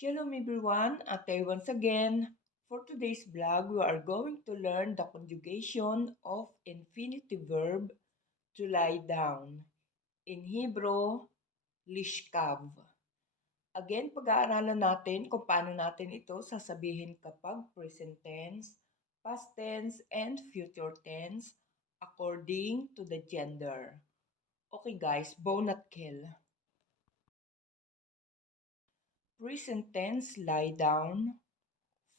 Shalom everyone, once again. For today's vlog, we are going to learn the conjugation of infinitive verb to lie down. In Hebrew, Lishkav. Again, pag-aaralan natin kung paano natin ito sasabihin kapag present tense, past tense, and future tense according to the gender. Okay guys, bone at kill. Present tense, lie down.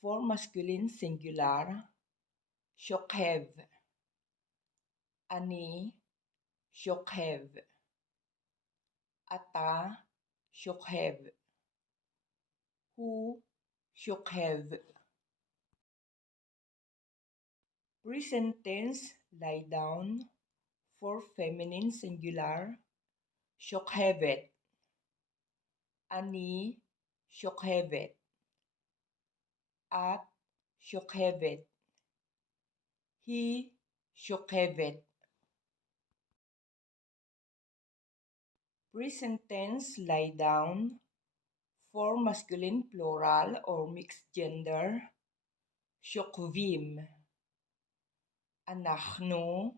For masculine singular, שוכב. אני שוכב. אתה שוכב. הוא שוכב. Present tense, lie down. For feminine singular, שוכבת. אני שוכבת. את שוכבת. היא שוכבת. Present tense, lie down. For masculine plural or mixed gender, שוכבים. אנחנו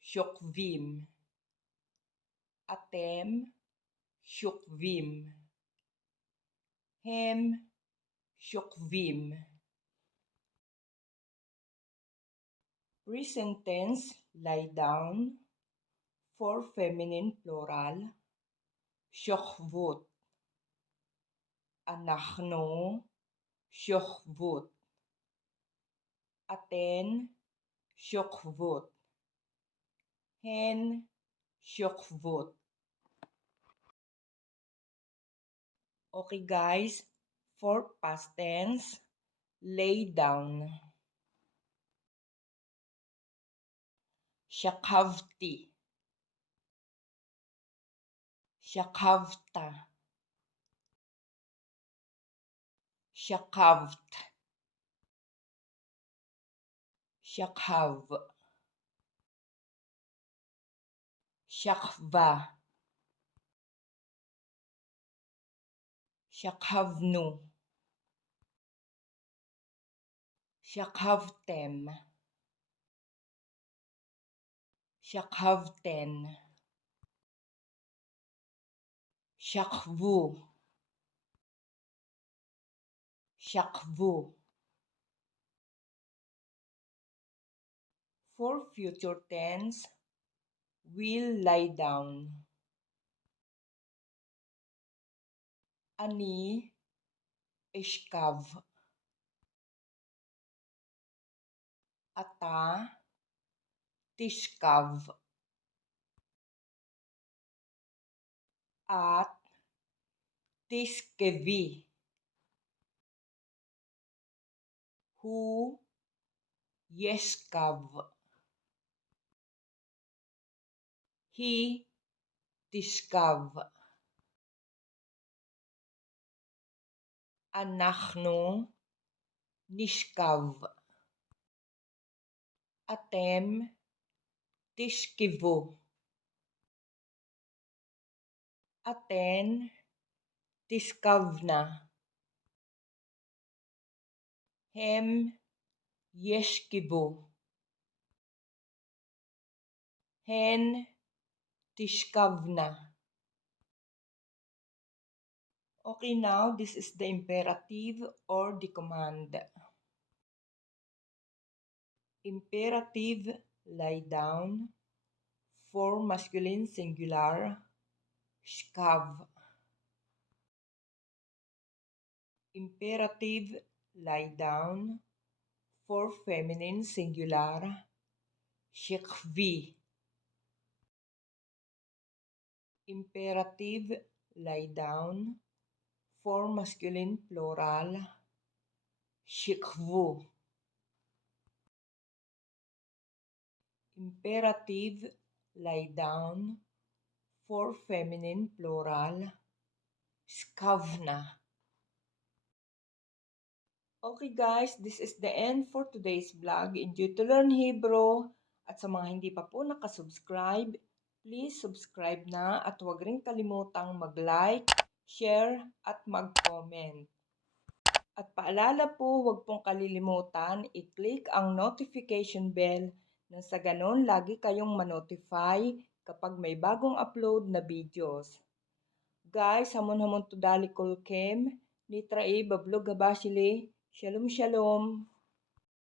שוכבים. אתם שוכבים. הם שוכבים. Present tense, lie down. For feminine plural, שוכבות. אנחנו שוכבות. אתן שוכבות. הן שוכבות. Okay guys, for past tense, lay down. שכבתי. שכבת. שכבת. שכב. שכבה. שכבנו. שכבתם. שכבתן. שכבו. שכבו. For future tense, will lie down. אני אשכב. אתה תשכב. את תשכבי. הוא ישכב. היא תשכב. אנחנו נשכב. אתם תשכבו. אתן תשכבנה. הם ישכבו. הן תשכבנה. Okay, now this is the imperative or the command. Imperative, lie down. For masculine singular, shkav. Imperative, lie down. For feminine singular, shekvi. Imperative, lie down. For masculine plural, shikvu. Imperative, lie down. For feminine plural, skavna. Okay guys, this is the end for today's vlog. Enjoy to learn Hebrew. At sa mga hindi pa po nakasubscribe, please subscribe na at huwag rin kalimutang mag-like, share at mag-comment. At paalala po, huwag pong kalilimutan i-click ang notification bell nang sa ganon lagi kayong manotify kapag may bagong upload na videos. Guys, hamon-hamon to dali kulkem, nitra bablog habashili, shalom shalom.